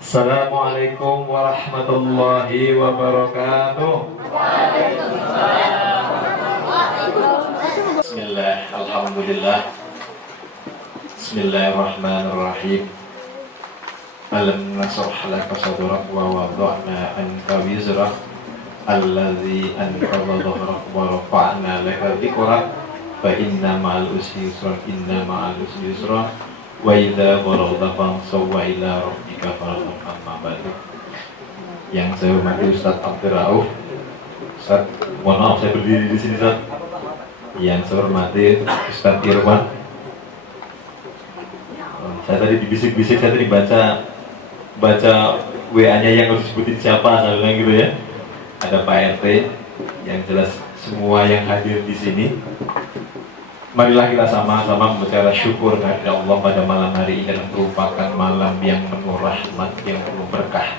Assalamualaikum warahmatullahi wabarakatuh. Bismillah, alhamdulillah. Bismillahirrahmanirrahim. Alam nasrah laka sadrak wa wada'na anka wizrak alladzi anqadha dhahrak wa rafa'na laka dhikrak fa inna ma'al usri yusra inna ma'al usri yusra wa idza balagha fansab wa ila rabbika farghab amma ba'du. Yang saya hormati Ustaz Abdul Rauf. Ustaz, mohon maaf saya berdiri di sini, Ustaz. Yang saya hormati Ustaz Irwan. Saya tadi dibisik-bisik, saya tadi baca WA-nya yang harus disebutin siapa, saya bilang gitu ya. Ada Pak RT, yang jelas semua yang hadir di sini. Marilah kita sama-sama membaca syukur kepada Allah pada malam hari ini dan merupakan malam yang penuh rahmat, yang penuh berkah.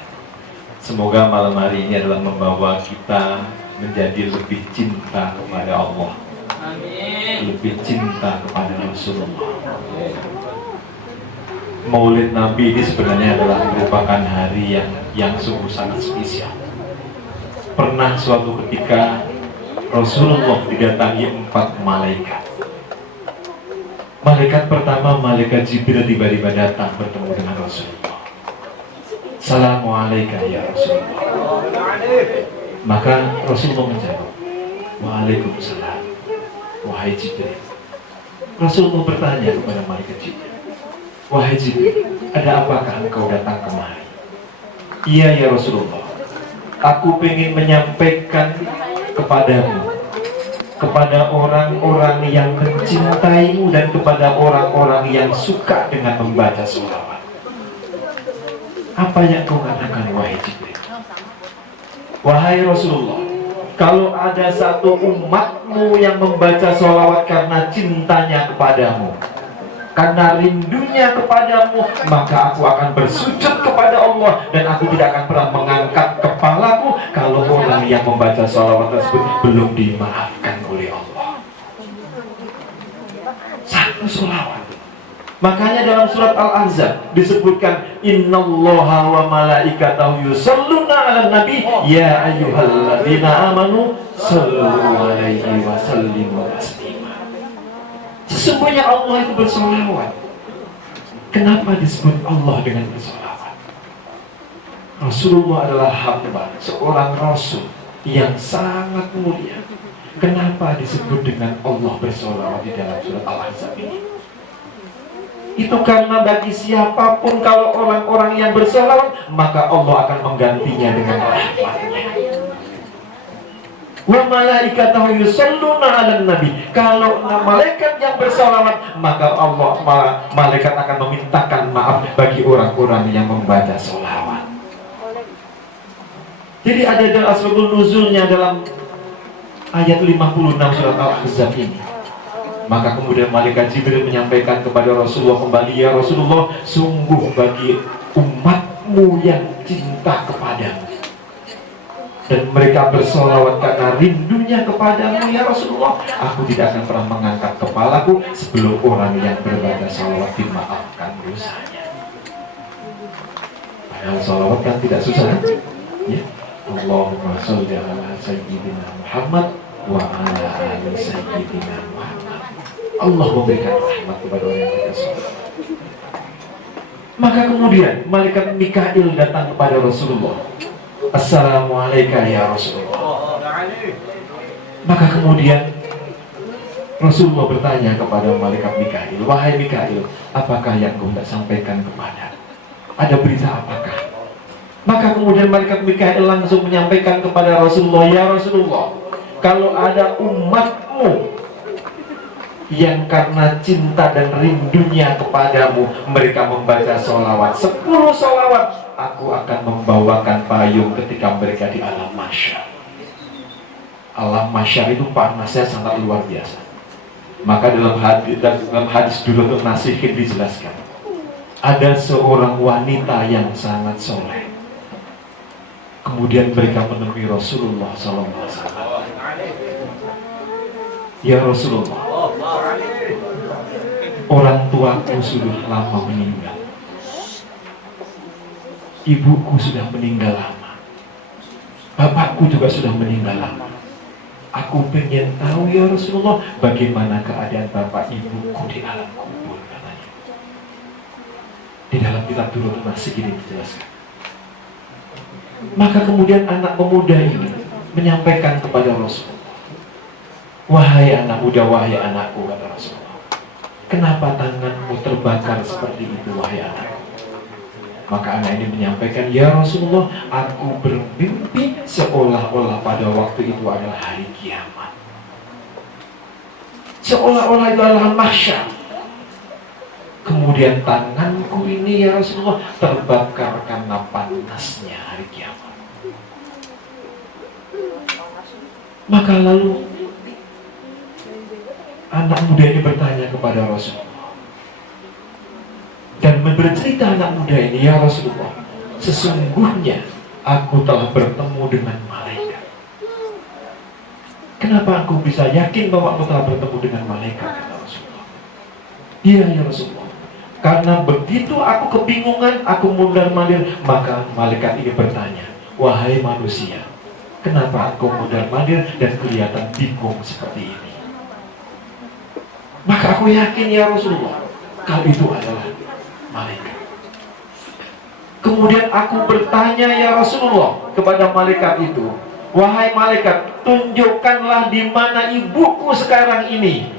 Semoga malam hari ini adalah membawa kita menjadi lebih cinta kepada Allah, lebih cinta kepada Rasulullah. Maulid Nabi ini sebenarnya adalah merupakan hari yang sungguh sangat spesial. Pernah suatu ketika Rasulullah didatangi 4 malaikat. Malaikat pertama, malaikat Jibril tiba-tiba datang bertemu dengan Rasulullah. Assalamualaikum ya Rasulullah. Maka Rasulullah menjawab, Waalaikumsalam, wahai Jibril. Rasulullah bertanya kepada malaikat Jibril, wahai Jibril, ada apakah engkau datang kemari? Iya ya Rasulullah, aku ingin menyampaikan kepadamu, kepada orang-orang yang mencintaimu dan kepada orang-orang yang suka dengan membaca sholawat. Apa yang kau katakan wahai Jibril? Wahai Rasulullah, kalau ada satu umatmu yang membaca sholawat karena cintanya kepadamu, karena rindunya kepadamu, maka aku akan bersujud kepada Allah dan aku tidak akan pernah mengangkat kepalaku kalau orang yang membaca sholawat tersebut belum dimaafkan oleh Allah. Satu sholawat. Makanya dalam surat Al-Ahzab disebutkan innallaha wa malaikatahu yusholluna 'alan nabi ya ayyuhalladzina amanu shallu 'alaihi wa sallimu taslima. Sesungguhnya Allah itu bersolawat. Kenapa disebut Allah dengan bersolawat? Rasulullah adalah hamba, seorang Rasul yang sangat mulia. Kenapa disebut dengan Allah bersolawat di dalam surat Al-Ahzab ini? Itu karena bagi siapapun kalau orang-orang yang bersolawat, maka Allah akan menggantinya dengan rahmatnya. Wa malaikatahu yusholluna 'alan nabi. Kalau malaikat yang bersalawat, maka Allah malaikat akan memintakan maaf bagi orang-orang yang membaca sholawat. Jadi ada dalam asbabun nuzulnya dalam ayat 56 surat Al-Ahzab ini. Maka kemudian malaikat Jibril menyampaikan kepada Rasulullah kembali, ya Rasulullah, sungguh bagi umatmu yang cinta kepadamu dan mereka bersolawat karena rindunya kepadamu ya Rasulullah, aku tidak akan pernah mengangkat kepalaku sebelum orang yang berbaca solawat dimaafkan dosanya. Padahal solawat kan tidak susah, ya. Allahumma sholli ala sayyidina Muhammad wa ala ali sayyidina Muhammad. Allah memberikan rahmat kepada orang yang berbaca solawat. Maka kemudian malaikat Mikail datang kepada Rasulullah. Assalamualaikum ya Rasulullah. Maka kemudian Rasulullah bertanya kepada malaikat Mikail, wahai Mikail, apakah yang kau hendak sampaikan kepada? Ada berita apakah? Maka kemudian malaikat Mikail langsung menyampaikan kepada Rasulullah, ya Rasulullah, kalau ada umatmu yang karena cinta dan rindunya kepadamu mereka membaca sholawat 10 sholawat, aku akan membawakan payung ketika mereka di alam mahsyar. Alam mahsyar itu panasnya sangat luar biasa. Maka dalam hadis Durratun Nasihin dijelaskan, ada seorang wanita yang sangat soleh. Kemudian mereka menemui Rasulullah SAW. Ya Rasulullah, orang tuaku sudah lama meninggal. Ibuku sudah meninggal lama. Bapakku juga sudah meninggal lama. Aku pengen tahu ya Rasulullah, bagaimana keadaan bapak ibuku di alam kubur, katanya. Di dalam kitab Durrul Nasih ini dijelaskan. Maka kemudian anak pemuda ini menyampaikan kepada Rasulullah, wahai anak muda, wahai anakku, kata Rasulullah, kenapa tanganmu terbakar seperti itu, wahai anakku? Maka anak ini menyampaikan, ya Rasulullah, aku bermimpi seolah-olah pada waktu itu adalah hari kiamat. Seolah-olah itu adalah mahsyar. Kemudian tanganku ini, ya Rasulullah, terbakar karena panasnya hari kiamat. Maka lalu anak muda ini bertanya kepada Rasulullah. Dan bercerita anak muda ini, ya Rasulullah, sesungguhnya aku telah bertemu dengan malaikat. Kenapa aku bisa yakin bahwa aku telah bertemu dengan malaikat, kata Rasulullah? Iya, ya Rasulullah. Karena begitu aku kebingungan, aku mundar-mandir, maka malaikat ini bertanya, wahai manusia, kenapa aku mundar-mandir dan kelihatan bingung seperti ini? Maka aku yakin, ya Rasulullah, kalau itu adalah malaikat. Kemudian aku bertanya, ya Rasulullah, kepada malaikat itu, wahai malaikat, tunjukkanlah di mana ibuku sekarang ini.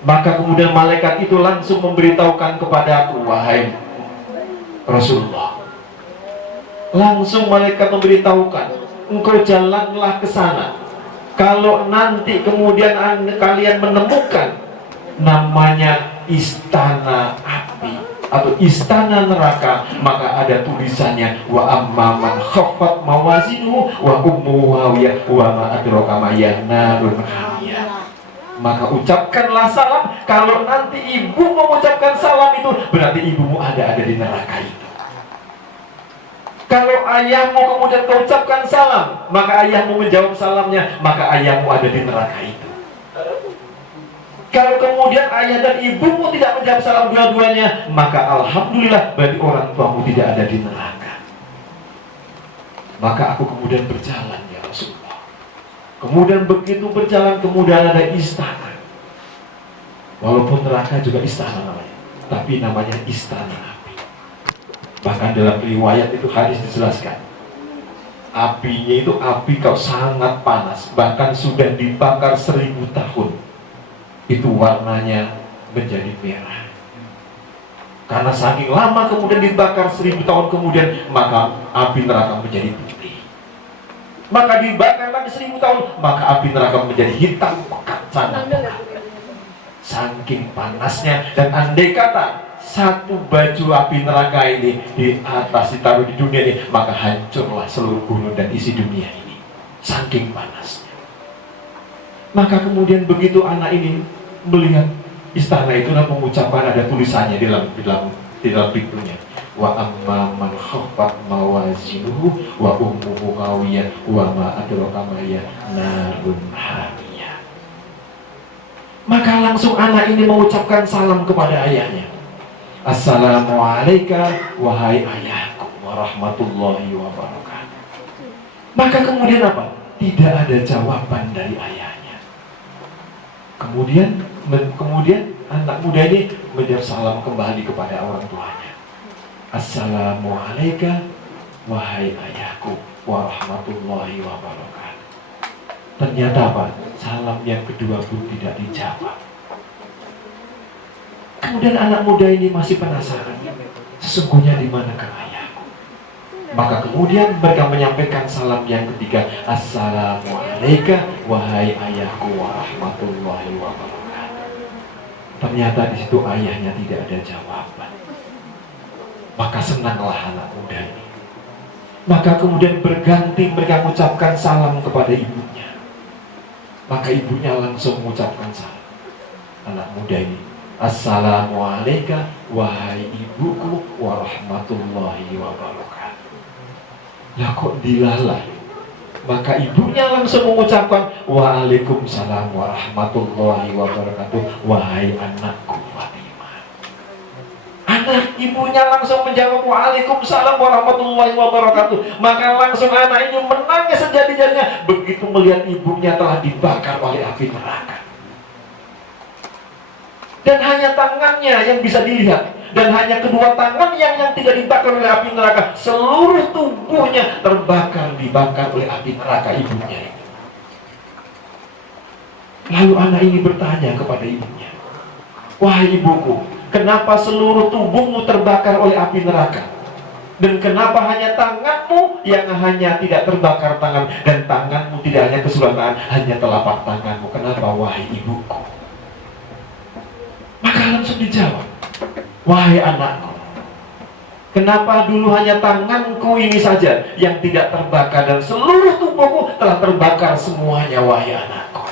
Maka kemudian malaikat itu langsung memberitahukan kepada aku, wahai Rasulullah, langsung malaikat memberitahukan, engkau jalanlah ke sana. Kalau nanti kemudian kalian menemukan namanya istana api atau istana neraka, maka ada tulisannya, wa amman khaffat mawazinuhu wa ummuhu hawiyah wa ma adraka ma narun hamiyah. Maka ucapkanlah salam. Kalau nanti ibu mengucapkan salam itu, berarti ibumu ada di neraka itu. Kalau ayahmu kemudian kau ucapkan salam, maka ayahmu menjawab salamnya, maka ayahmu ada di neraka itu. Kalau kemudian ayah dan ibumu tidak menjawab salam dua-duanya, maka alhamdulillah, berarti orang tuamu tidak ada di neraka. Maka aku kemudian berjalan, ya Rasulullah. Kemudian begitu berjalan, kemudian ada istana. Walaupun neraka juga istana namanya, tapi namanya istana api. Bahkan dalam riwayat itu hadis dijelaskan, apinya itu api kau sangat panas, bahkan sudah dibakar 1000 tahun. Itu warnanya menjadi merah. Karena saking lama kemudian dibakar 1000 tahun kemudian, maka api neraka menjadi putih. Maka dibakar lagi 1000 tahun, maka api neraka menjadi hitam pekat, sangat pekat. Saking panasnya. Dan andai kata satu baju api neraka ini di atas ditaruh di dunia ini, maka hancurlah seluruh gunung dan isi dunia ini. Saking panasnya. Maka kemudian begitu anak ini melihat istana itu, dan mengucapkan, ada tulisannya di dalam pintunya, wa amma man khaffat mawazinuhu wa ummuhu hawiyah wa ma adraka ma narun hamiyah. Maka langsung anak ini mengucapkan salam kepada ayahnya, assalamualaikum wahai ayahku warahmatullahi wabarakatuh. Maka kemudian apa? Tidak ada jawaban dari ayahnya. Kemudian anak muda ini menjawab salam kembali kepada orang tuanya. Assalamualaikum wahai ayahku warahmatullahi wabarakatuh. Ternyata apa? Salam yang kedua pun tidak dijawab. Kemudian anak muda ini masih penasaran, sesungguhnya di manakah ayahku? Maka kemudian mereka menyampaikan salam yang ketiga, assalamualaikum wahai ayahku warahmatullahi wabarakatuh. Ternyata di situ ayahnya tidak ada jawaban. Maka senanglah anak muda ini. Maka kemudian berganti mereka mengucapkan salam kepada ibunya. Maka ibunya langsung mengucapkan salam. Anak muda ini, assalamualaikum wahai ibuku warahmatullahi wabarakatuh. Lah kok dilalah? Maka ibunya langsung mengucapkan, waalaikumsalam warahmatullahi wabarakatuh wahai anakku Fatimah. Anak ibunya langsung menjawab, Waalaikumsalam warahmatullahi wabarakatuh. Maka langsung anak ini menangis sejadi-jadinya begitu melihat ibunya telah dibakar oleh api neraka. Dan hanya tangannya yang bisa dilihat, dan hanya kedua tangan yang tidak dibakar oleh api neraka. Seluruh tubuhnya dibakar oleh api neraka ibunya. Lalu anak ini bertanya kepada ibunya, "Wahai ibuku, kenapa seluruh tubuhmu terbakar oleh api neraka? Dan kenapa hanya tanganmu yang hanya tidak terbakar tangan, dan tanganmu tidak hanya keseluruhan, hanya telapak tanganmu? Kenapa, wahai ibuku?" Maka langsung dijawab, "Wahai anakku, kenapa dulu hanya tanganku ini saja yang tidak terbakar, dan seluruh tubuhku telah terbakar semuanya, wahai anakku?"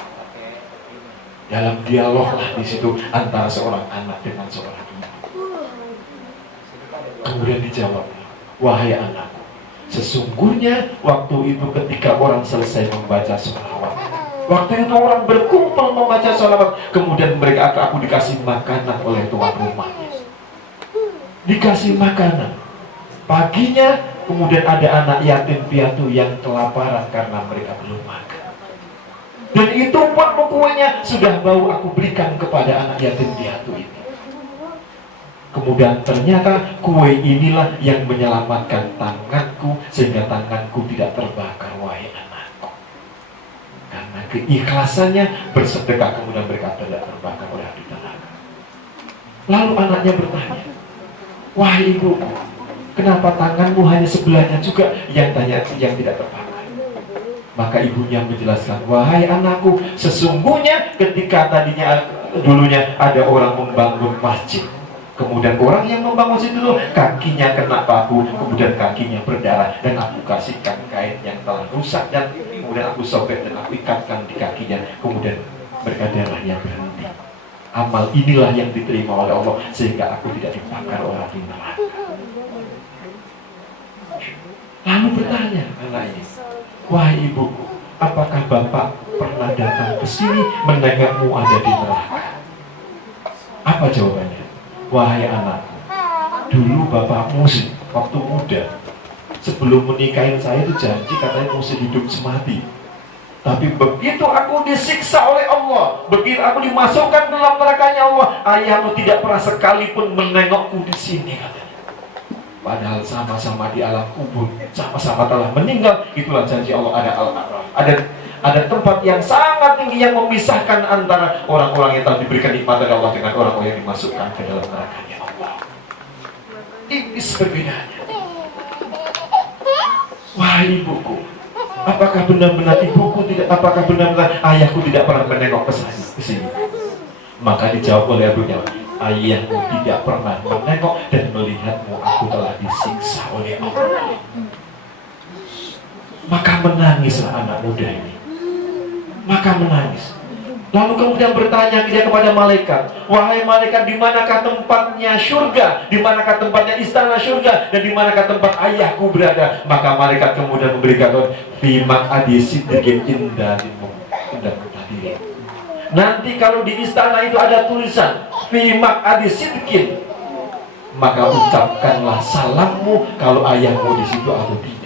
Dalam dialoglah di situ antara seorang anak dengan seorang ibu. Kemudian dijawab, "Wahai anakku, sesungguhnya waktu itu ketika orang selesai membaca sholawat, waktu itu orang berkumpul membaca sholawat, kemudian aku dikasih makanan oleh tuan rumahnya. Dikasih makanan. Paginya kemudian ada anak yatim piatu yang kelaparan karena mereka belum makan. Dan itu pun kuenya sudah bau aku berikan kepada anak yatim piatu itu. Kemudian ternyata kue inilah yang menyelamatkan tanganku sehingga tanganku tidak terbakar, wahai anakku." Karena keikhlasannya bersedekah, kemudian mereka tidak terbakar oleh api neraka. Lalu anaknya bertanya, "Wahai ibuku, kenapa tanganmu hanya sebelahnya juga yang tidak terbakar?" Maka ibunya menjelaskan, "Wahai anakku, sesungguhnya ketika dulunya ada orang membangun masjid. Kemudian orang yang membangun masjid itu kakinya kena paku, kemudian kakinya berdarah, dan aku kasihkan kain yang telah rusak, dan kemudian aku sobek dan aku ikatkan di kakinya, kemudian mereka darahnya berhenti. Amal inilah yang diterima oleh Allah sehingga aku tidak dibakar oleh api neraka." Lalu bertanya anak ini, "Wahai ibuku, apakah bapak pernah datang ke sini menengokmu ada di neraka?" Apa jawabannya? "Wahai anakku, dulu bapakmu sih waktu muda, sebelum menikahin saya itu janji katanya mesti hidup semati. Tapi begitu aku disiksa oleh Allah, begitu aku dimasukkan dalam nerakanya Allah, ayahmu tidak pernah sekalipun menengokku di sini," katanya. Padahal sama-sama di alam kubur, sama-sama telah meninggal. Itulah janji Allah, ada Al-A'raf. Ada tempat yang sangat tinggi yang memisahkan antara orang-orang yang telah diberikan nikmat dari Allah dengan orang-orang yang dimasukkan ke dalam nerakanya Allah. Tipis perbedaannya. Wahai ibuku, apakah benar-benar ayahku tidak pernah menengok ke sini? Maka dijawab oleh ibunya, "Ayahmu tidak pernah menengok dan melihatmu, aku telah disiksa oleh Allah." Maka menangislah anak muda ini. Maka menangis. Lalu kemudian bertanya dia kepada malaikat, "Wahai malaikat, di manakah tempatnya surga? Di manakah tempatnya istana surga? Dan di manakah tempat ayahku berada?" Maka malaikat kemudian memberikan, "Fi maq'adi sidqin inda muqtadir." Nanti kalau di istana itu ada tulisan "Fi maq'adi sidqin", maka ucapkanlah salammu kalau ayahmu di situ atau tidak.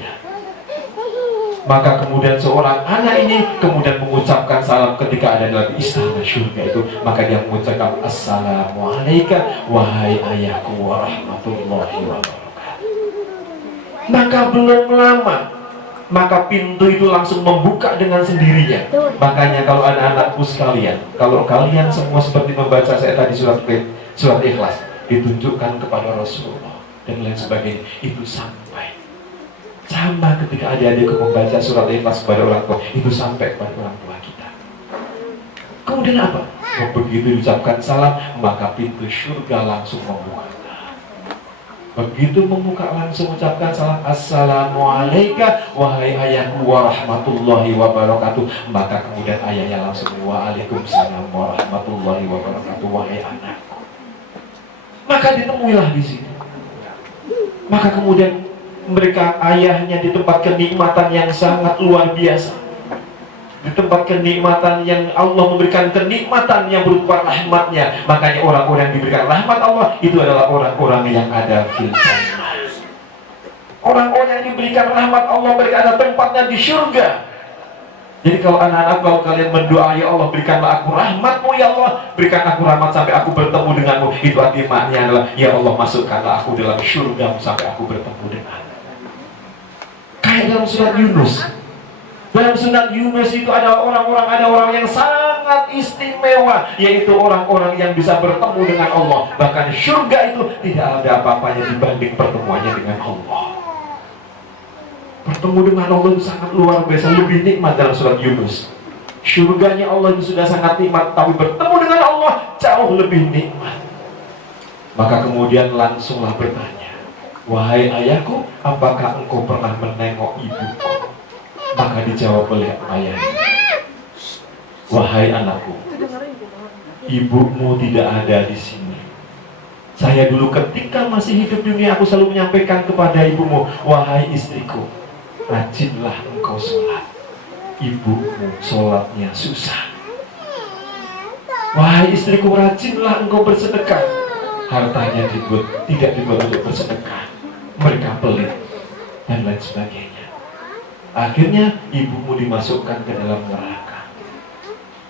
Maka kemudian seorang anak ini kemudian mengucapkan salam ketika ada dalam istana surga itu. Maka dia mengucapkan, "Assalamualaikum wahai ayahku warahmatullahi wabarakatuh." Maka belum lama, maka pintu itu langsung membuka dengan sendirinya. Makanya kalau anak-anakku sekalian, kalau kalian semua seperti membaca saya tadi surat Ikhlas, ditunjukkan kepada Rasulullah dan lain sebagainya, itu sampai. Sama ketika adik-adikku membaca surat Ikhlas kepada orang tua, itu sampai kepada orang tua kita. Kemudian apa? Begitu diucapkan salam, maka pintu surga langsung membuka. Begitu membuka langsung ucapkan salam, "Assalamualaikum wahai ayahku warahmatullahi wabarakatuh." Maka kemudian ayahnya langsung, "Waalaikumsalam warahmatullahi wabarakatuh wahai anakku." Maka ditemuilah di situ. Maka kemudian mereka, ayahnya di tempat kenikmatan yang sangat luar biasa, di tempat kenikmatan yang Allah memberikan kenikmatan yang berupa rahmatnya. Makanya orang-orang yang diberikan rahmat Allah itu adalah orang-orang yang ada fil jannah. Orang-orang yang diberikan rahmat Allah, mereka ada tempatnya di surga. Jadi kalau anak-anak, kalau kalian berdoa, ya Allah berikanlah aku rahmatmu, ya Allah berikan aku rahmat sampai aku bertemu denganmu, itu arti maknanya adalah ya Allah masukkanlah aku dalam surgamu sampai aku bertemu denganmu. Kayak dalam surat Yunus. Dalam surat Yunus itu ada orang yang sangat istimewa, yaitu orang-orang yang bisa bertemu dengan Allah. Bahkan surga itu tidak ada apa-apanya dibanding pertemuannya dengan Allah. Bertemu dengan Allah itu sangat luar biasa, lebih nikmat dalam surat Yunus. Surganya Allah itu sudah sangat nikmat, tapi bertemu dengan Allah jauh lebih nikmat. Maka kemudian langsunglah bertanya, wahai ayahku, apakah engkau pernah menengok ibuku? Maka dijawab oleh ayahnya, wahai anakku, ibumu tidak ada di sini. Saya dulu ketika masih hidup dunia, aku selalu menyampaikan kepada ibumu, wahai istriku, rajinlah engkau sholat. Ibumu sholatnya susah. Wahai istriku, rajinlah engkau bersedekah. Hartanya tidak dibuat untuk bersedekah. Mereka pelit dan lain sebagainya. Akhirnya ibumu dimasukkan ke dalam neraka.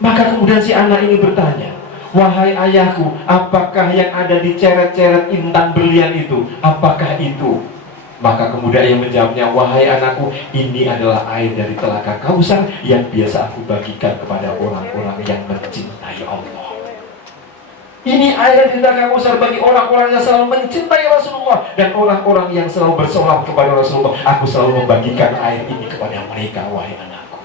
Maka kemudian si anak ini bertanya, wahai ayahku, apakah yang ada di ceret-ceret intan berlian itu? Apakah itu? Maka kemudian ia menjawabnya, wahai anakku, ini adalah air dari telaga Kausar yang biasa aku bagikan kepada orang-orang yang mencintai Allah. Ini air dari telaga Kausar bagi orang-orang yang selalu mencintai Rasulullah dan orang-orang yang selalu bersolawat kepada Rasulullah. Aku selalu membagikan air ini kepada mereka, wahai anakku.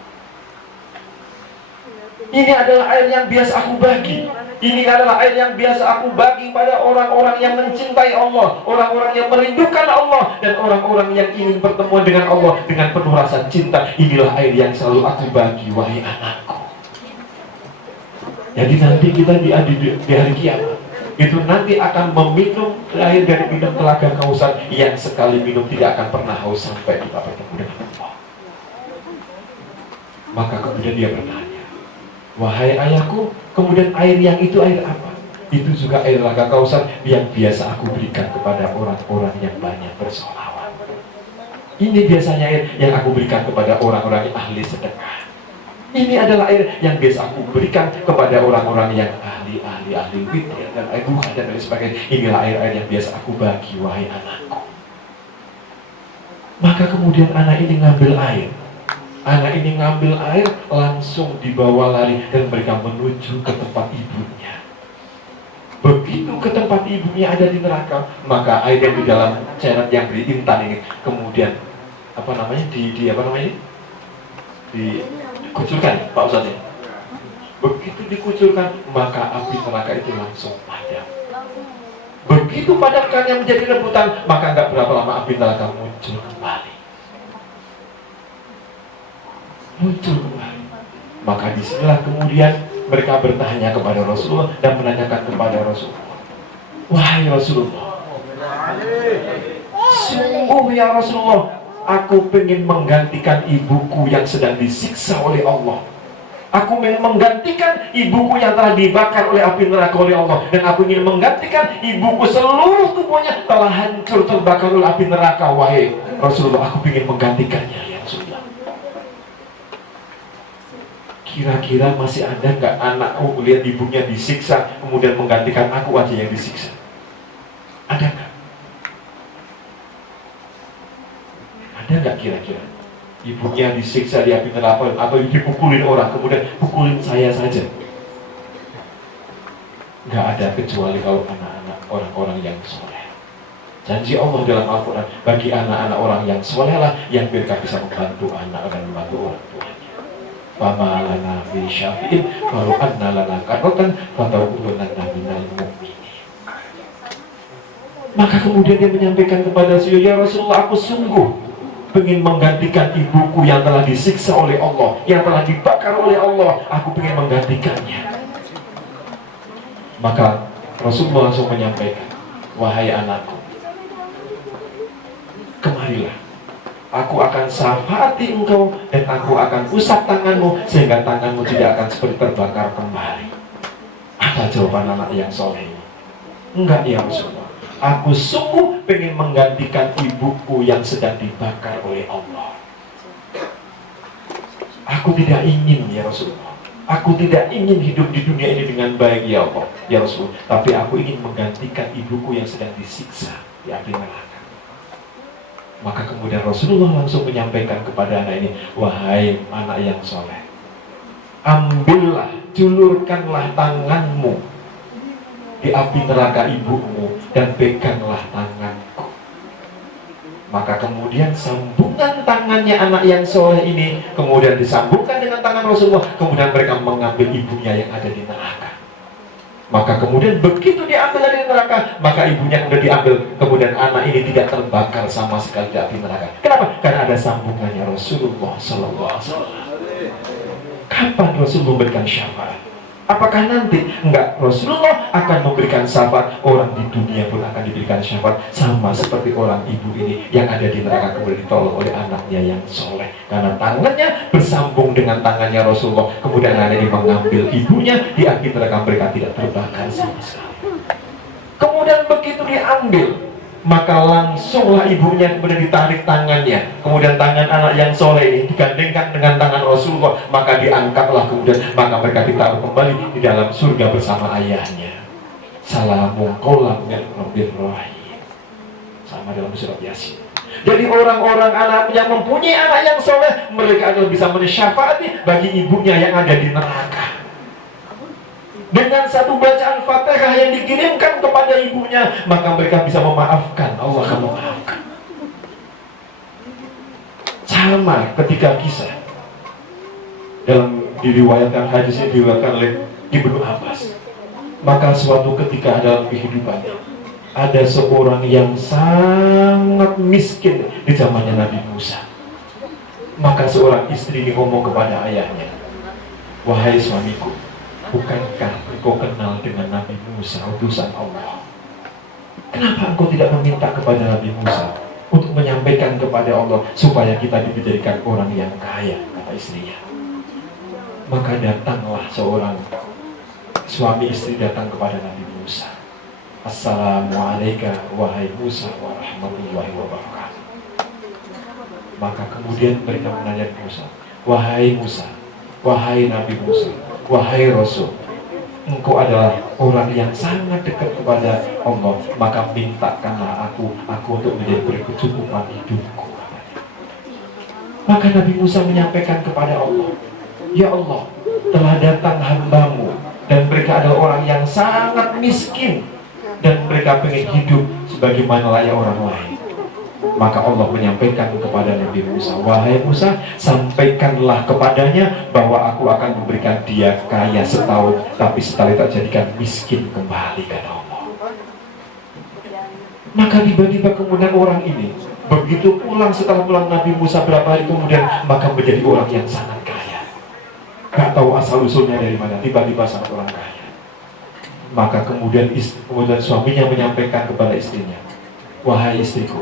Ini adalah air yang biasa aku bagi. Ini adalah air yang biasa aku bagi pada orang-orang yang mencintai Allah, orang-orang yang merindukan Allah, dan orang-orang yang ingin bertemu dengan Allah dengan penuh rasa cinta. Inilah air yang selalu aku bagi, wahai anakku. Jadi nanti kita di hari kiamat itu nanti akan meminum air dari minum telaga Kausar yang sekali minum tidak akan pernah haus sampai kita bertemu dengan Allah. Maka kemudian dia bertanya, wahai ayahku, kemudian air yang itu air apa? Itu juga air telaga Kausar yang biasa aku berikan kepada orang-orang yang banyak bersolawat. Ini biasanya air yang aku berikan kepada orang-orang yang ahli sedekah. Ini adalah air yang biasa aku berikan kepada orang-orang yang ahli witir dan air duha dan lain sebagainya. Inilah air-air yang biasa aku bagi, wahai anakku. Maka kemudian anak ini ngambil air. Anak ini ngambil air, langsung dibawa lari dan mereka menuju ke tempat ibunya. Begitu ke tempat ibunya ada di neraka, maka air yang di dalam ceret yang berintan ini kemudian dikucurkan, Pak Ustaz ya. Begitu dikucurkan, maka api neraka itu langsung padam. Begitu padamkannya menjadi rebutan, maka nggak berapa lama api neraka muncul kembali. Maka disinilah kemudian mereka bertanya kepada Rasulullah dan menanyakan kepada Rasulullah, wahai Rasulullah, sungguh ya Rasulullah, aku ingin menggantikan ibuku yang sedang disiksa oleh Allah. Aku ingin menggantikan ibuku yang telah dibakar oleh api neraka oleh Allah. Dan aku ingin menggantikan ibuku seluruh tubuhnya telah hancur terbakar oleh api neraka. Wahai Rasulullah, aku ingin menggantikannya ya Rasulullah. Kira-kira masih ada nggak anakku lihat ibunya disiksa kemudian menggantikan aku aja yang disiksa? Ada nggak? Ada nggak kira-kira? Ibunya disiksa di api neraka atau dipukulin orang kemudian pukulin saya saja? Nggak ada, kecuali kalau anak-anak orang-orang yang soleh. Janji Allah dalam Al-Quran, bagi anak-anak orang yang soleh lah yang mereka bisa membantu anak dan membantu orang tuanya. Fama lana fi syafi'in walau anna lana karotan fatawulunanna minal mu'minin. Maka kemudian dia menyampaikan kepada Rasulullah, ya Rasulullah, aku sungguh ingin menggantikan ibuku yang telah disiksa oleh Allah, yang telah dibakar oleh Allah. Aku ingin menggantikannya. Maka Rasulullah langsung menyampaikan, wahai anakku, kemarilah, aku akan syafaati engkau dan aku akan usap tanganmu sehingga tanganmu tidak akan seperti terbakar kembali. Apa jawaban anak yang soleh? Enggak ya Rasulullah, Aku sungguh pengen menggantikan ibuku yang sedang dibakar oleh Allah. Aku tidak ingin ya Rasulullah, aku tidak ingin hidup di dunia ini dengan baik ya Allah, ya Rasul. Tapi aku ingin menggantikan ibuku yang sedang disiksa di api neraka. Maka kemudian Rasulullah langsung menyampaikan kepada anak ini, wahai anak yang soleh, ambillah, julurkanlah tanganmu di api neraka ibumu dan peganglah tanganku. Maka kemudian sambungan tangannya anak yang soleh ini kemudian disambungkan dengan tangan Rasulullah. Kemudian mereka mengambil ibunya yang ada di neraka. Maka kemudian begitu diambil dari neraka, maka ibunya kemudian diambil. Kemudian anak ini tidak terbakar sama sekali di api neraka. Kenapa? Karena ada sambungannya Rasulullah SAW. Kapan Rasul memberikan syafaat? Apakah nanti? Enggak, Rasulullah akan memberikan syafaat. Orang di dunia pun akan diberikan syafaat. Sama seperti orang ibu ini yang ada di neraka kemudian ditolong oleh anaknya yang soleh. Karena tangannya bersambung dengan tangannya Rasulullah. Kemudian anak ini mengambil ibunya di api neraka, mereka tidak terbakar sama sekali. Kemudian begitu diambil, maka langsunglah ibunya kemudian ditarik tangannya. Kemudian tangan anak yang soleh ini digandengkan dengan tangan Rasulullah. Maka diangkatlah kemudian, maka mereka ditaruh kembali di dalam surga bersama ayahnya. Salamun qaulan min rabbir rahim. Sama dalam surat Yasin. Jadi orang-orang anak yang mempunyai anak yang soleh, mereka akan bisa mensyafaati bagi ibunya yang ada di neraka. Dengan satu bacaan Fatihah yang dikirimkan kepada ibunya, maka mereka bisa memaafkan. Allah akan memaafkan. Sama ketika kisah dalam diriwayatkan, hadis ini diriwayatkan oleh Ibnu Abbas. Maka suatu ketika dalam kehidupan ada seorang yang sangat miskin di zamannya Nabi Musa. Maka seorang istri ini ngomong kepada ayahnya, wahai suamiku, bukankah engkau kenal dengan Nabi Musa, utusan Allah? Kenapa engkau tidak meminta kepada Nabi Musa untuk menyampaikan kepada Allah supaya kita dijadikan orang yang kaya, kata istrinya. Maka datanglah seorang suami istri datang kepada Nabi Musa. Assalamualaikum wahai Musa wa rahmatullahi wa barakatuh. Maka kemudian mereka menanya Musa, wahai Musa, wahai Nabi Musa, wahai Rasul, engkau adalah orang yang sangat dekat kepada Allah, maka mintakanlah aku untuk menjadi kecukupan hidupku. Maka Nabi Musa menyampaikan kepada Allah, ya Allah, telah datang hambamu dan mereka adalah orang yang sangat miskin dan mereka ingin hidup sebagaimana layak orang lain. Maka Allah menyampaikan kepada Nabi Musa, wahai Musa, sampaikanlah kepadanya bahwa aku akan memberikan dia kaya setahun, tapi setelah itu jadikan miskin kembali, kata Allah. Maka tiba-tiba kemudian orang ini begitu pulang, setelah pulang Nabi Musa berapa hari kemudian, maka menjadi orang yang sangat kaya. Gak tahu asal usulnya dari mana, tiba-tiba sangat orang kaya. Maka kemudian suaminya menyampaikan kepada istrinya, wahai istriku,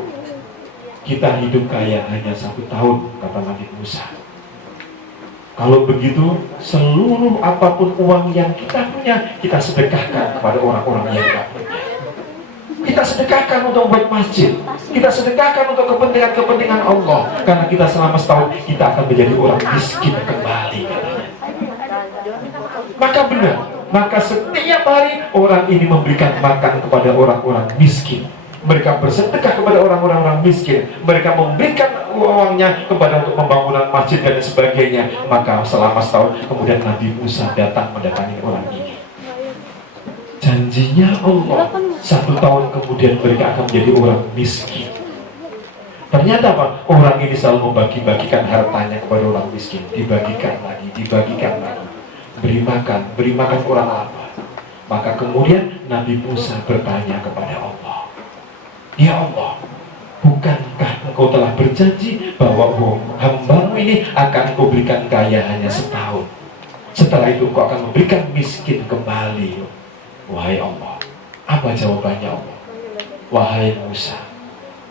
kita hidup kaya hanya 1 tahun, kata Nabi Musa. Kalau begitu, seluruh apapun uang yang kita punya, kita sedekahkan kepada orang-orang yang tidak punya. Kita sedekahkan untuk membuat masjid. Kita sedekahkan untuk kepentingan-kepentingan Allah. Karena kita selama setahun, kita akan menjadi orang miskin kembali, katanya. Maka benar, maka setiap hari orang ini memberikan makan kepada orang-orang miskin. Mereka bersedekah kepada orang-orang miskin. Mereka memberikan uangnya kepada untuk pembangunan masjid dan sebagainya. Maka selama setahun kemudian Nabi Musa datang mendatangi orang ini. Janjinya Allah, 1 tahun kemudian mereka akan menjadi orang miskin. Ternyata apa? Orang ini selalu membagi-bagikan hartanya kepada orang miskin. Dibagikan lagi, dibagikan lagi. Beri makan orang lapar. Maka kemudian Nabi Musa bertanya kepada Allah, ya Allah, bukankah engkau telah berjanji bahwa hambamu ini akan engkau berikan kaya hanya setahun, setelah itu engkau akan memberikan miskin kembali? Wahai Allah, apa jawabannya Allah? Wahai Musa,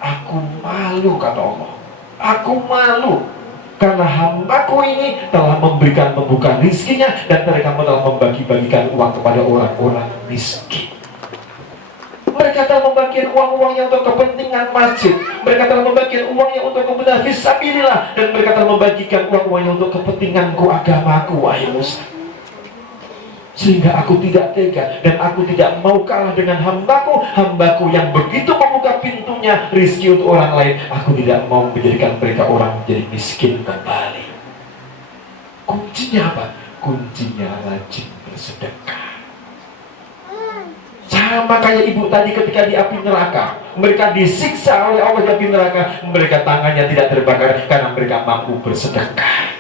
aku malu, kata Allah. Aku malu karena hambaku ini telah membuka rizkinya dan mereka telah membagi-bagikan uang kepada orang-orang miskin. Mereka telah membagi membagikan uang-uangnya untuk kepentingan masjid. Mereka telah membagikan uangnya untuk kepentingan fisabilillah, dan mereka telah membagikan uang-uangnya untuk kepentinganku, agamaku, wahai Musa. Sehingga aku tidak tega dan aku tidak mau kalah dengan hambaku yang begitu membuka pintunya rizki untuk orang lain. Aku tidak mau menjadikan mereka orang menjadi miskin kembali. Kuncinya apa? Kuncinya rajin bersedekah. Sama kayak ibu tadi ketika di api neraka. Mereka disiksa oleh Allah di api neraka. Mereka tangannya tidak terbakar karena mereka mampu bersedekah.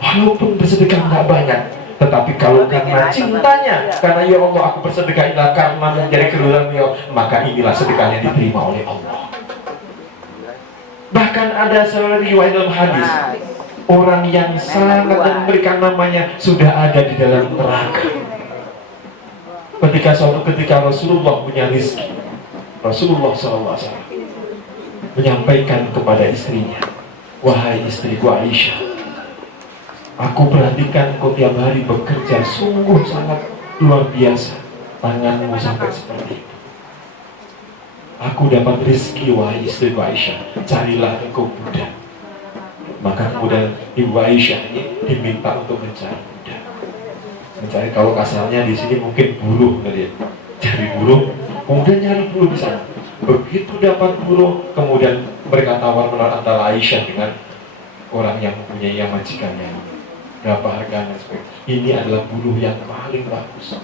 Walaupun bersedekah nggak banyak, tetapi kalau karena cintanya, karena ya Allah aku bersedekah inilah karena menjadi keridhaan, maka inilah sedekahnya diterima oleh Allah. Bahkan ada seorang riwayat dalam hadis, orang yang sangat memberikan namanya sudah ada di dalam neraka. Ketika suatu ketika Rasulullah punya rezeki, Rasulullah SAW menyampaikan kepada istrinya, wahai istriku Aisyah, aku perhatikan kau tiap hari bekerja sungguh sangat luar biasa. Tanganmu sampai seperti itu. Aku dapat rezeki, wahai istri Aisyah, carilah engkau budak. Maka kemudian Ibu Aisyah ini diminta untuk mencari budak. Mencari, kalau kasarnya di sini mungkin buruh tadi. Cari buruh, kemudian nyari buruh di sana. Begitu dapat buruh, kemudian mereka tawar menawar antara Aisyah dengan orang yang mempunyai majikannya. Berapa harganya? Ini adalah buruh yang paling bagus.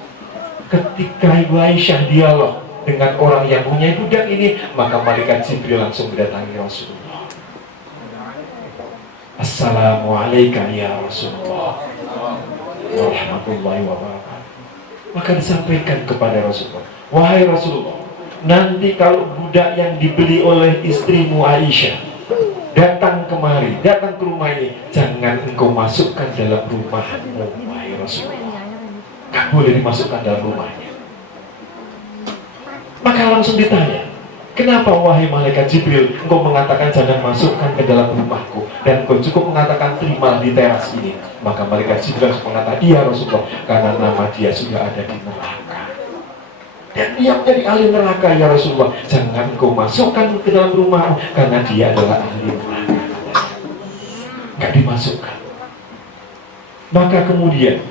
Ketika Ibu Aisyah dialog dengan orang yang punya budak ini, maka malaikat Jibril langsung mendatangi Rasulullah. Assalamualaikum ya Rasulullah warahmatullahi wabarakatuh. Maka disampaikan kepada Rasulullah, wahai Rasulullah, nanti kalau budak yang dibeli oleh istrimu Aisyah datang kemari, datang ke rumah ini, jangan engkau masukkan dalam rumahmu, wahai Rasulullah. Gak boleh dimasukkan dalam rumahnya. Maka langsung ditanya, kenapa wahai malaikat Jibril engkau mengatakan jangan masukkan ke dalam rumahku, dan engkau cukup mengatakan terimalah di teras ini? Maka malaikat Jibril mengatakan, iya Rasulullah, karena nama dia sudah ada di neraka. Dan dia menjadi ahli neraka ya Rasulullah. Jangan engkau masukkan ke dalam rumahmu, karena dia adalah ahli neraka. Gak dimasukkan. Maka kemudian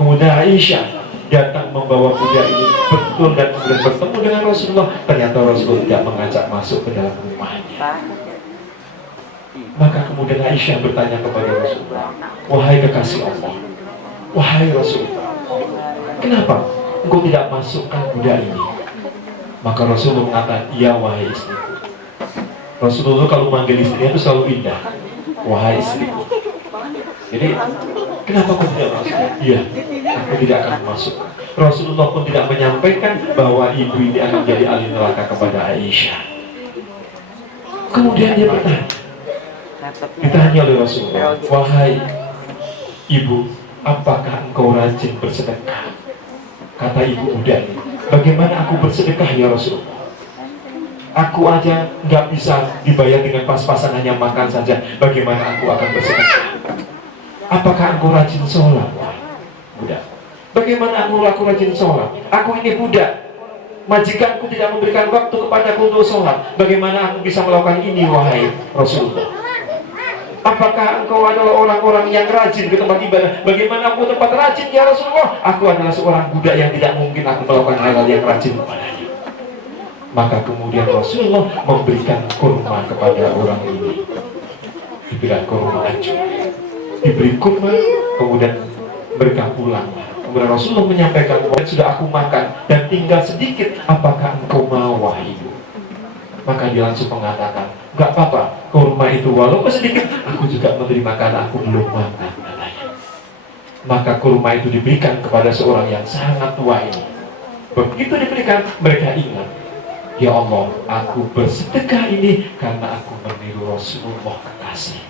Aisyah datang membawa budak ini betul dan kemudian bertemu dengan Rasulullah. Ternyata Rasulullah tidak mengajak masuk ke dalam rumahnya. Maka kemudian Aisyah bertanya kepada Rasulullah, wahai kekasih Allah, wahai Rasulullah, kenapa engkau tidak masukkan budak ini? Maka Rasulullah mengatakan, iya wahai istriku. Rasulullah kalau manggil istrinya itu selalu indah, wahai istriku. Jadi kenapa kau tidak masuk? Iya, aku tidak akan masuk. Rasulullah pun tidak menyampaikan bahwa ibu ini akan menjadi ahli neraka kepada Aisyah. Kemudian dia bertanya, ditanya oleh Rasulullah, wahai ibu, apakah engkau rajin bersedekah? Kata ibu budak, bagaimana aku bersedekah ya Rasulullah? Aku aja nggak bisa dibayar dengan pas-pasan, hanya makan saja. Bagaimana aku akan bersedekah? Apakah engkau rajin sholat? Budak, bagaimana aku rajin sholat? Aku ini budak, majikanku tidak memberikan waktu kepadaku untuk sholat. Bagaimana aku bisa melakukan ini wahai Rasulullah? Apakah engkau adalah orang-orang yang rajin ke tempat ibadah? Bagaimana aku tempat rajin ya Rasulullah? Aku adalah seorang budak yang tidak mungkin aku melakukan hal-hal yang rajin kepadanya. Maka kemudian Rasulullah memberikan kurma kepada orang ini. Diberikan kurma hancur, diberi kurma, kemudian mereka pulang. Kemudian Rasulullah menyampaikan, sudah aku makan dan tinggal sedikit, apakah engkau mau wahai ibu? Maka dia langsung mengatakan, enggak apa-apa, kurma itu walaupun sedikit, aku juga menerima karena aku belum makan, katanya. Maka kurma itu diberikan kepada seorang yang sangat tua ini. Begitu diberikan, mereka ingat, ya Allah, aku bersedekah ini karena aku meniru Rasulullah kekasih.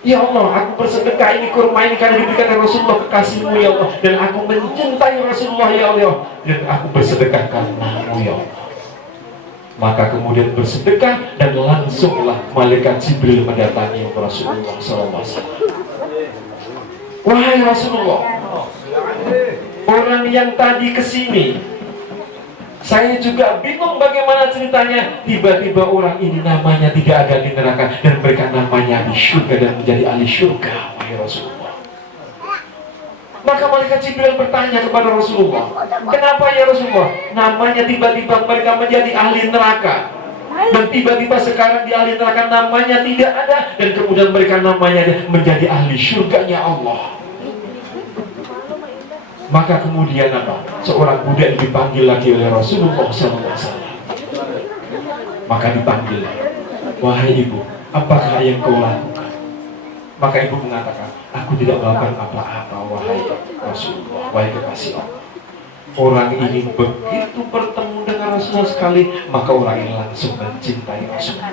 Ya Allah, aku bersedekah ini kurma ini karena diberikan oleh Rasulullah kekasihmu ya Allah, dan aku mencintai Rasulullah ya Allah, dan aku bersedekah karenamu ya Allah. Maka kemudian bersedekah dan langsunglah malaikat Jibril mendatangi Rasulullah SAW. Wahai Rasulullah, orang yang tadi kesini Saya juga bingung bagaimana ceritanya. Tiba-tiba orang ini namanya tidak ada di neraka dan mereka namanya di surga dan menjadi ahli surga. Wahai Rasulullah. Maka malaikat Jibril bertanya kepada Rasulullah, kenapa ya Rasulullah? Namanya tiba-tiba mereka menjadi ahli neraka. Dan tiba-tiba sekarang di ahli neraka namanya tidak ada. Dan kemudian mereka namanya menjadi ahli surganya Allah. Maka kemudian apa? Seorang budak dipanggil lagi oleh Rasulullah SAW. Maka dipanggil, wahai ibu, apakah yang kau lakukan? Maka ibu mengatakan, aku tidak melakukan apa-apa, wahai Rasulullah, wahai kekasih Allah. Orang ini begitu bertemu dengan Rasulullah sekali, maka orang ini langsung mencintai Rasulullah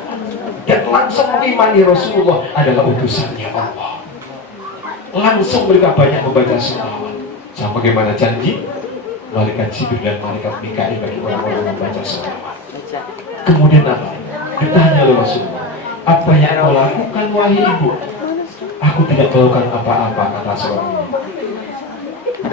dan langsung mengimani Rasulullah adalah utusannya Allah. Langsung mereka banyak membaca sholawat. Sama bagaimana janji malaikat Jibril dan malaikat Mikail bagi orang-orang yang membaca sholawat. Kemudian apa? Ditanya oleh Rasulullah, apa yang kau lakukan wahai ibu? Aku tidak melakukan apa-apa, kata seorang ini.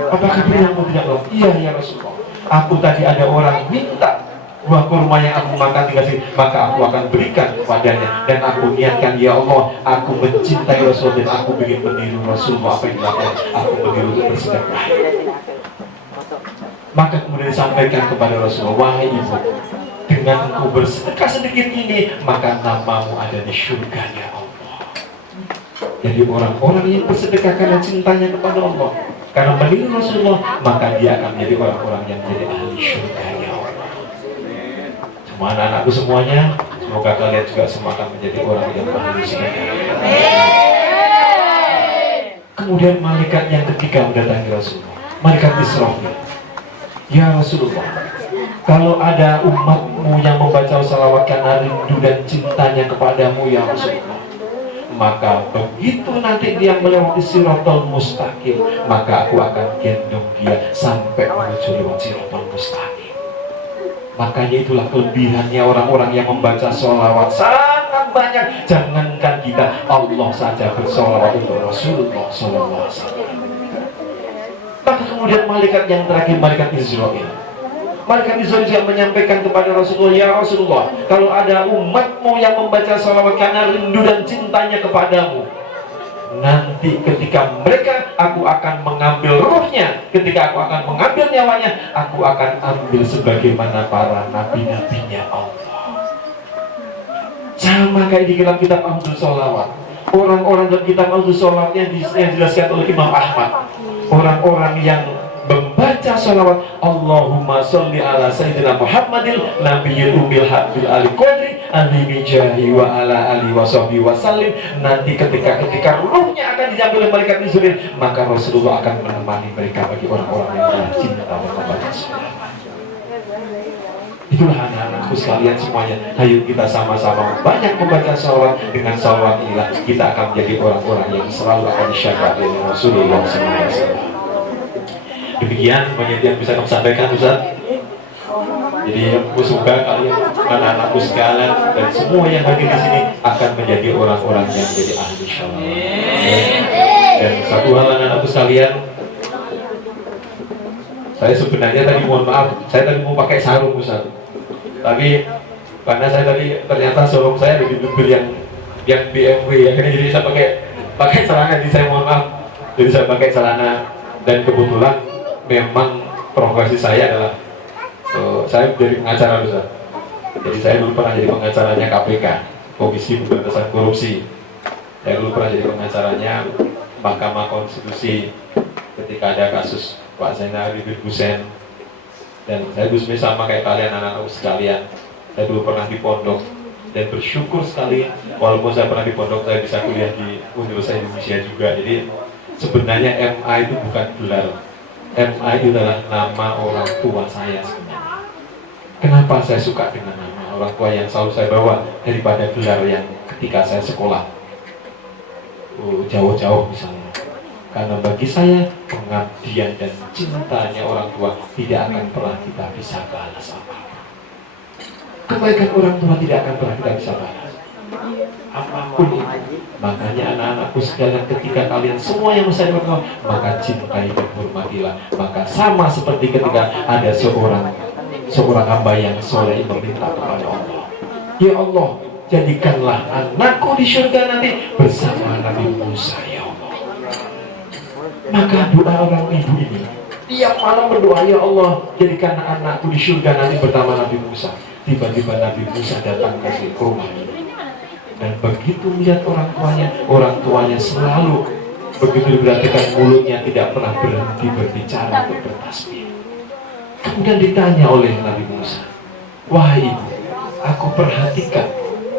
Apakah beliau tidak melakukan? Iya ya Rasulullah. Aku tadi ada orang minta buah kurma yang aku makan tinggal sini, maka aku akan berikan kepadanya. Dan aku niatkan, ya Allah, aku mencintai Rasul dan aku ingin meniru Rasulullah. Apa yang dilakukan? Aku meniru untuk bersedekah. Maka kemudian disampaikan kepada Rasulullah, wahai ibu, dengan engkau bersedekah sedikit ini, maka namamu ada di surganya Allah. Jadi orang-orang yang bersedekah karena cintanya kepada Allah, karena meniru Rasulullah, maka dia akan menjadi orang-orang yang menjadi ahli surganya Allah. Semua anak-anakku semuanya, semoga kalian juga semua akan menjadi orang yang ahli surganya. Kemudian malaikat yang ketiga mendatangi Rasulullah, malaikat Israfil. Ya Rasulullah, kalau ada umatmu yang membaca salawat karena rindu dan cintanya kepadamu ya Rasulullah, maka begitu nanti dia melewati Siratal Mustaqim, maka aku akan gendong dia sampai menuju lewat Siratal Mustaqim. Makanya itulah kelebihannya orang-orang yang membaca sholawat sangat banyak. Jangankan kita, Allah saja bersolawat untuk Rasulullah SAW. Maka kemudian malaikat yang terakhir, malaikat Israel. Malaikat Israel juga menyampaikan kepada Rasulullah, ya Rasulullah, kalau ada umatmu yang membaca sholawat karena rindu dan cintanya kepadamu, nanti ketika mereka, aku akan mengambil ruhnya. Ketika aku akan mengambil nyawanya, aku akan ambil sebagaimana para nabi-nabinya Allah. Sama kayak di dalam kitab Ahlus Sholawat. Orang-orang dalam kitab Ahlus Sholawat yang dijelaskan oleh Imam Ahmad, orang-orang yang membaca sholawat Allahumma sholli ala sayyidina Muhammadil nabiyil umil habil ali qadri alimi jahi wa ala ali wa sahbihi wa sallim. Nanti ketika ruhnya akan diambil oleh malaikat Israel, maka Rasulullah akan menemani mereka bagi orang-orang yang rajin dalam membaca sholawat. Itulah anak-anakku sekalian semuanya, ayo kita sama-sama banyak membaca sholawat. Dengan sholawat inilah kita akan menjadi orang-orang yang selalu akan disyafaati oleh Rasulullah SAW. Demikian banyak yang bisa kami sampaikan, Ustaz. Jadi aku semoga kalian, anak-anakku sekalian dan semua yang hadir di sini akan menjadi orang-orang yang menjadi ahli sholawat. Dan satu hal anak-anakku sekalian, saya sebenarnya tadi mohon maaf, saya tadi mau pakai sarung Ustaz. Tapi karena saya tadi ternyata sarung saya lebih mobil yang BMW ya, jadi saya pakai celana. Jadi saya mohon maaf, jadi saya pakai celana. Dan kebetulan memang profesi saya adalah saya jadi pengacara Ustaz. Jadi saya dulu pernah jadi pengacaranya KPK, Komisi Pemberantasan Korupsi. Saya dulu pernah jadi pengacaranya Mahkamah Konstitusi ketika ada kasus Pak Zainal Abidin Hussein. Dan saya dulu sebenarnya sama kayak kalian anak-anak sekalian, saya dulu pernah di pondok dan bersyukur sekali walaupun saya pernah di pondok, saya bisa kuliah di Universitas Indonesia juga. Jadi sebenarnya MA itu bukan gelar, MA itu adalah nama orang tua saya sebenarnya. Kenapa saya suka dengan nama orang tua yang selalu saya bawa daripada gelar yang ketika saya sekolah jauh-jauh misalnya? Karena bagi saya pengabdian dan cintanya orang tua tidak akan pernah kita bisa balas apa-apa. Kebaikan orang tua tidak akan pernah kita bisa balas apapun itu. Makanya anak-anakku sekalian, ketika kalian semua yang besar orang tua, maka cintai dan hormatilah. Maka sama seperti ketika ada seorang hamba yang soleh meminta kepada Allah, ya Allah, jadikanlah anakku di surga nanti bersama Nabi Musa, ya Allah. Maka doa orang ibu ini tiap malam berdoa, ya Allah, jadikan anakku di surga nanti bersama Nabi Musa. Tiba-tiba Nabi Musa datang ke rumah ini, dan begitu melihat orang tuanya selalu begitu diperhatikan, mulutnya tidak pernah berhenti berbicara atau bertasbih. Kemudian ditanya oleh Nabi Musa, wahai ibu, aku perhatikan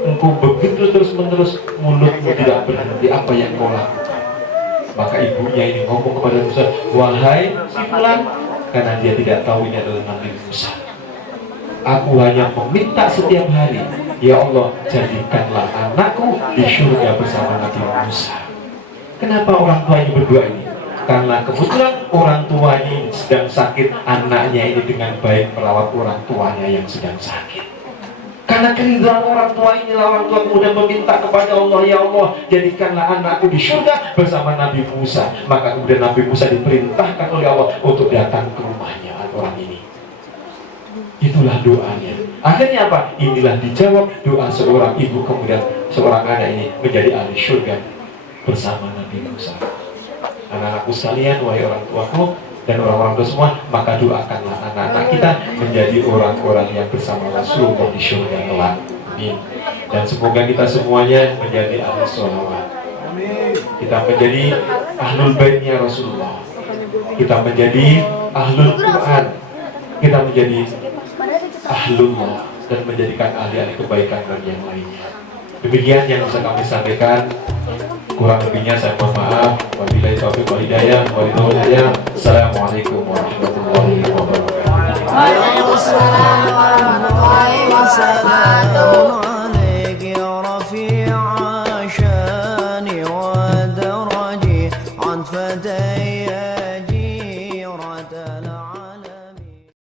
engkau begitu terus-menerus mulutmu tidak berhenti, apa yang kau lakukan? Maka ibunya ini ngomong kepada Musa, wahai si fulan, karena dia tidak tahu ini adalah Nabi Musa, aku hanya meminta setiap hari, ya Allah, jadikanlah anakku di surga bersama Nabi Musa. Kenapa orang tua ini berdoa ini? Karena kebetulan orang tua ini sedang sakit, anaknya ini dengan baik merawat orang tuanya yang sedang sakit. Karena keridhaan orang tua inilah orang tua kemudian meminta kepada Allah, ya Allah, jadikanlah anakku di surga bersama Nabi Musa. Maka kemudian Nabi Musa diperintahkan oleh Allah untuk datang ke rumahnya orang ini. Itulah doanya. Akhirnya apa? Inilah dijawab doa seorang ibu, kemudian seorang anak ini menjadi ahli surga bersama Nabi Musa. Anak-anakku sekalian, wahai orang tuaku dan orang-orang tua semua, maka doakanlah anak-anak kita menjadi orang-orang yang bersama Rasulullah di surga kelak. Amin. Dan semoga kita semuanya menjadi ahli sholawat. Kita menjadi ahlul baitnya Rasulullah. Kita menjadi ahlul Quran. Kita menjadi ahlullah dan menjadikan ahli-ahli kebaikan dan yang lainnya. Demikian yang bisa kami sampaikan. Kurang lebihnya saya mohon maaf. Wabillahi taufiq wal hidayah. Assalamualaikum warahmatullahi wabarakatuh. Waalaikumsalam warahmatullahi wabarakatuh.